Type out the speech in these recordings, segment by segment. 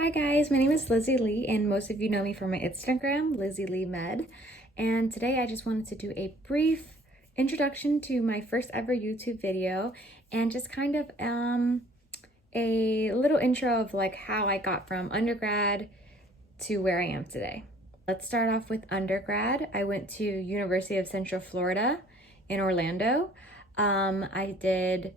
Hi guys, my name is Lizzii Lee and most of you know me from my Instagram, Lizzii Lee Med. And today I just wanted to do a brief introduction to my first ever YouTube video and just kind of a little intro of like how I got from undergrad to where I am today. Let's start off with undergrad. I went to University of Central Florida in Orlando. I did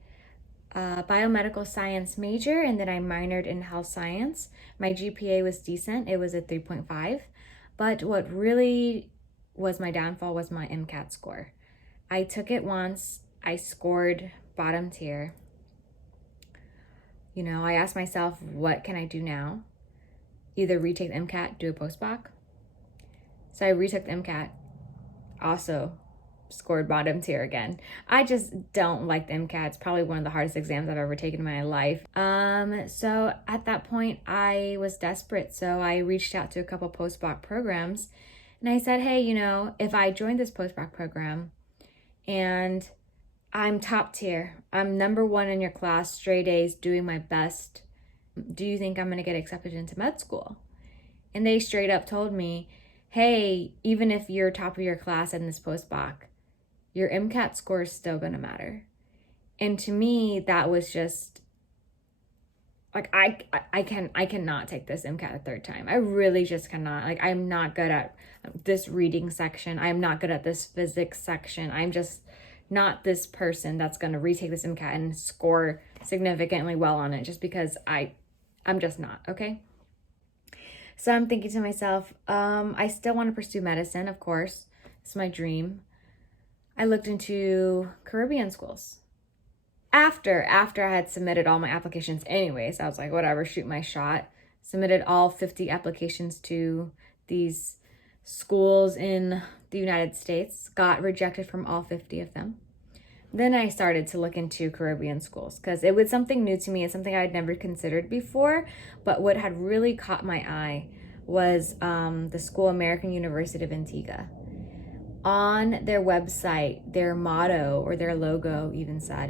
biomedical science major, and then I minored in health science. My GPA was decent. It was a 3.5. But what really was my downfall was my MCAT score. I took it once. I scored bottom tier. I asked myself, what can I do now? Either retake the MCAT, do a postdoc. So I retook the MCAT. Also scored bottom tier again. I just don't like the MCAT. It's probably one of the hardest exams I've ever taken in my life. So at that point I was desperate. So I reached out to a couple postdoc programs and I said, hey, if I joined this postdoc program and I'm top tier, I'm number one in your class, straight A's, doing my best, do you think I'm gonna get accepted into med school? And they straight up told me, hey, even if you're top of your class in this postdoc, your MCAT score is still gonna matter. And to me, that was just like, I cannot take this MCAT a third time. I really just cannot. Like, I'm not good at this reading section. I'm not good at this physics section. I'm just not this person that's gonna retake this MCAT and score significantly well on it just because I'm just not, okay? So I'm thinking to myself, I still want to pursue medicine, of course. It's my dream. I looked into Caribbean schools. After I had submitted all my applications anyways, I was like, whatever, shoot my shot. Submitted all 50 applications to these schools in the United States. Got rejected from all 50 of them. Then I started to look into Caribbean schools because it was something new to me. It's something I had never considered before. But what had really caught my eye was the school American University of Antigua. On their website, their motto or their logo even said,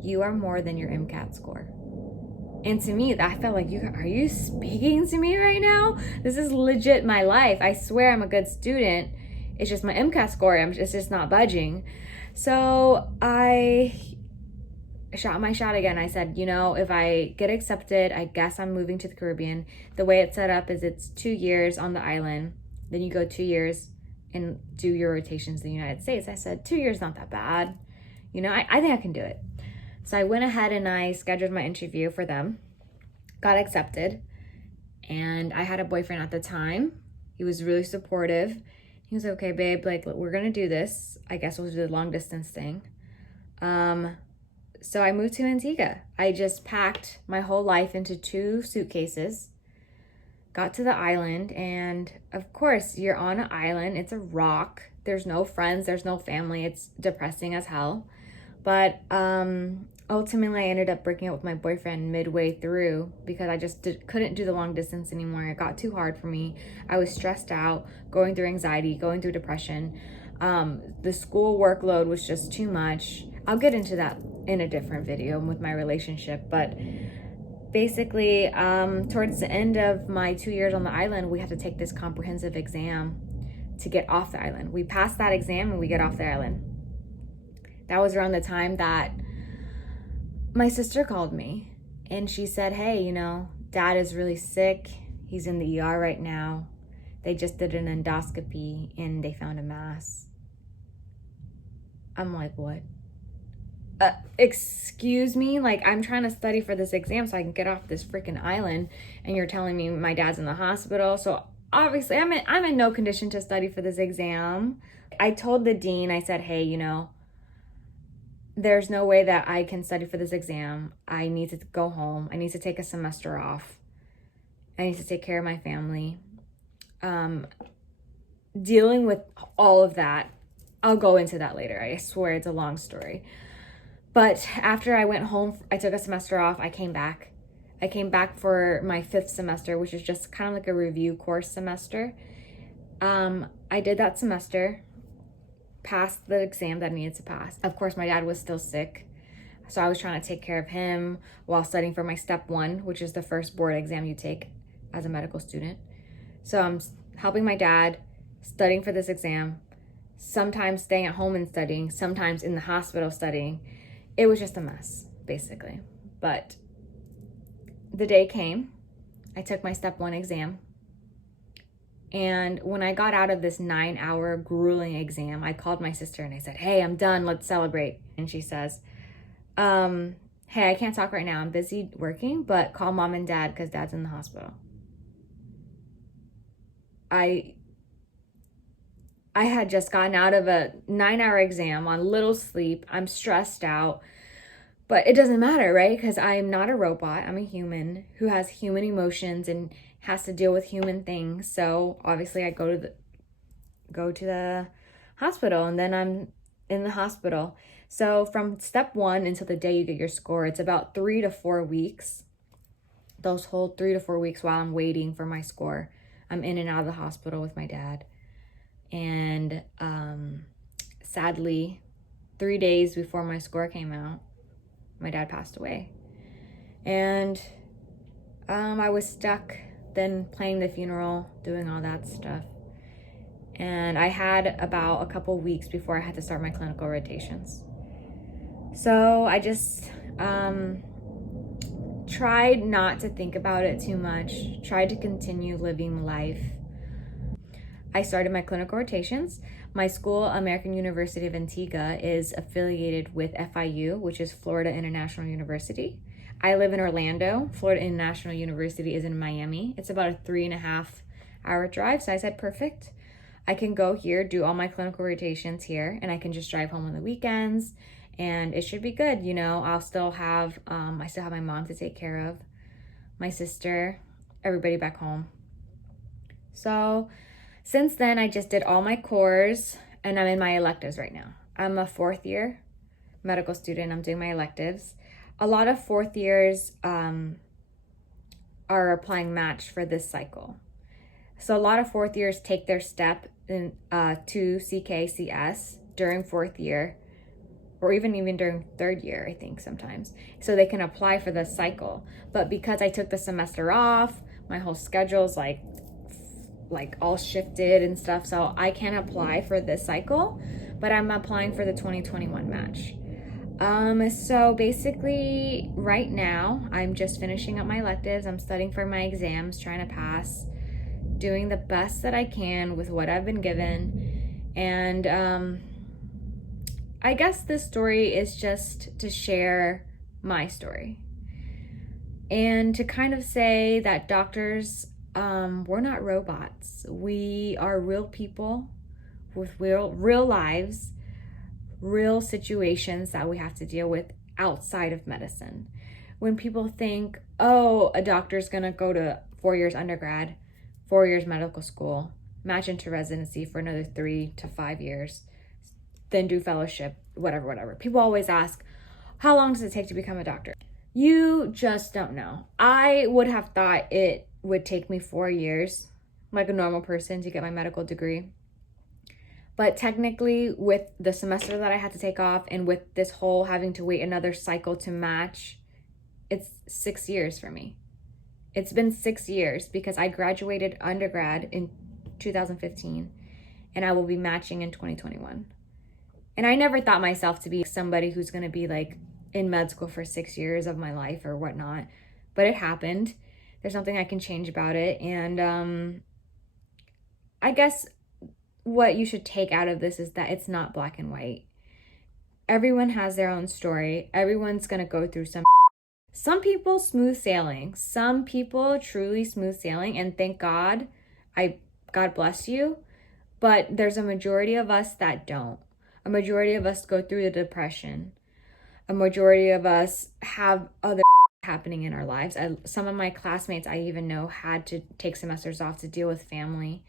you are more than your MCAT score. And to me, I felt like, are you speaking to me right now? This is legit my life. I swear I'm a good student. It's just my MCAT score. It's just not budging. So I shot my shot again. I said, if I get accepted, I guess I'm moving to the Caribbean. The way it's set up is it's 2 years on the island. Then you go 2 years and do your rotations in the United States. I said, 2 years, not that bad. I think I can do it. So I went ahead and I scheduled my interview for them, got accepted. And I had a boyfriend at the time. He was really supportive. He was like, okay, babe, like, we're gonna do this. I guess we'll do the long distance thing. So I moved to Antigua. I just packed my whole life into 2 suitcases, got to the island, and of course, you're on an island. It's a rock. There's no friends, there's no family. It's depressing as hell. But ultimately, I ended up breaking up with my boyfriend midway through because I just couldn't do the long distance anymore. It got too hard for me. I was stressed out, going through anxiety, going through depression. The school workload was just too much. I'll get into that in a different video with my relationship. But basically, towards the end of my 2 years on the island, we had to take this comprehensive exam to get off the island. We passed that exam and we get off the island. That was around the time that my sister called me and she said, hey, dad is really sick. He's in the ER right now. They just did an endoscopy and they found a mass. I'm like, what? Excuse me? Like, I'm trying to study for this exam so I can get off this freaking island and you're telling me my dad's in the hospital. So obviously I'm in no condition to study for this exam. I told the dean, I said, hey, there's no way that I can study for this exam. I need to go home. I need to take a semester off. I need to take care of my family. Dealing with all of that, I'll go into that later. I swear it's a long story. But after I went home, I took a semester off. I came back. I came back for my 5th semester, which is just kind of like a review course semester. I did that semester, passed the exam that I needed to pass. Of course, my dad was still sick. So I was trying to take care of him while studying for my step 1, which is the first board exam you take as a medical student. So I'm helping my dad, studying for this exam, sometimes staying at home and studying, sometimes in the hospital studying. It was just a mess, basically. But the day came, I took my step 1 exam. And when I got out of this 9-hour grueling exam, I called my sister and I said, "Hey, I'm done. Let's celebrate." And she says, "Hey, I can't talk right now. I'm busy working, but call mom and dad because dad's in the hospital." I had just gotten out of a 9-hour exam on little sleep. I'm stressed out, but it doesn't matter, right? Because I'm not a robot. I'm a human who has human emotions and has to deal with human things. So obviously I go to the hospital, and then I'm in the hospital. So from step 1 until the day you get your score, it's about 3 to 4 weeks. Those whole 3 to 4 weeks while I'm waiting for my score, I'm in and out of the hospital with my dad. And sadly, 3 days before my score came out, my dad passed away. And I was stuck then planning the funeral, doing all that stuff. And I had about a couple weeks before I had to start my clinical rotations. So I just tried not to think about it too much, tried to continue living life. I started my clinical rotations. My school, American University of Antigua, is affiliated with FIU, which is Florida International University. I live in Orlando. Florida International University is in Miami. It's about a 3.5-hour drive. So I said, perfect. I can go here, do all my clinical rotations here, and I can just drive home on the weekends, and it should be good. You know, I'll still have, I still have my mom to take care of, my sister, everybody back home. So since then, I just did all my cores, and I'm in my electives right now. I'm a 4th year medical student. I'm doing my electives. A lot of 4th years are applying match for this cycle. So a lot of 4th years take their step in to CKCS during 4th year, or even during 3rd year, I think sometimes. So they can apply for the cycle. But because I took the semester off, my whole schedule's like all shifted and stuff. So I can't apply for this cycle, but I'm applying for the 2021 match. So basically right now I'm just finishing up my electives. I'm studying for my exams, trying to pass, doing the best that I can with what I've been given. And I guess this story is just to share my story and to kind of say that doctors, we're not robots. We are real people with real lives, real situations that we have to deal with outside of medicine. When people think, oh, a doctor's gonna go to 4 years undergrad, 4 years medical school, match into residency for another 3 to 5 years, then do fellowship, whatever. People always ask, how long does it take to become a doctor? You just don't know. I would have thought it would take me 4 years, like a normal person, to get my medical degree. But technically, with the semester that I had to take off and with this whole having to wait another cycle to match, it's 6 years for me. It's been 6 years because I graduated undergrad in 2015 and I will be matching in 2021. And I never thought myself to be somebody who's going to be like in med school for 6 years of my life or whatnot, but it happened. There's nothing I can change about it. And I guess what you should take out of this is that it's not black and white. Everyone has their own story. Everyone's going to go through some people smooth sailing, some people truly smooth sailing, and thank God, God bless you. But there's a majority of us that don't. A majority of us go through the depression. A majority of us have other happening in our lives. Some of my classmates I even know had to take semesters off to deal with family,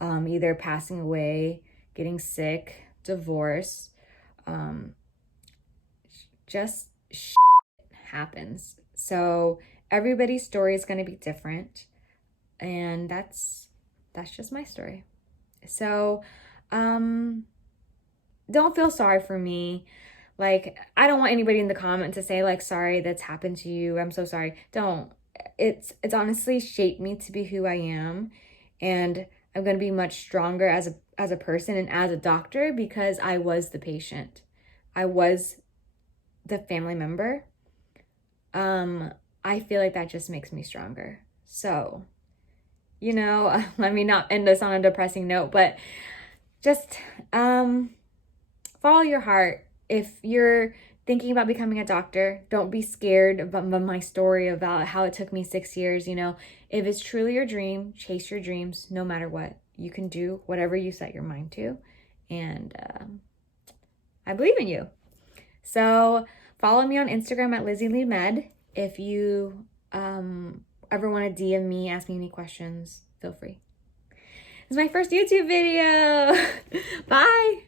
either passing away, getting sick, divorce, just happens. So everybody's story is going to be different, and that's just my story. So don't feel sorry for me. Like, I don't want anybody in the comment to say like, sorry that's happened to you, I'm so sorry. Don't. It's honestly shaped me to be who I am, and I'm going to be much stronger as a person and as a doctor because I was the patient. I was the family member. I feel like that just makes me stronger. So, you know, let me not end this on a depressing note, but just follow your heart. If you're thinking about becoming a doctor, don't be scared about my story about how it took me 6 years. You know, if it's truly your dream, chase your dreams no matter what. You can do whatever you set your mind to. And I believe in you. So follow me on Instagram at Lizzii if you ever want to DM me, ask me any questions, feel free. This is my first YouTube video. Bye.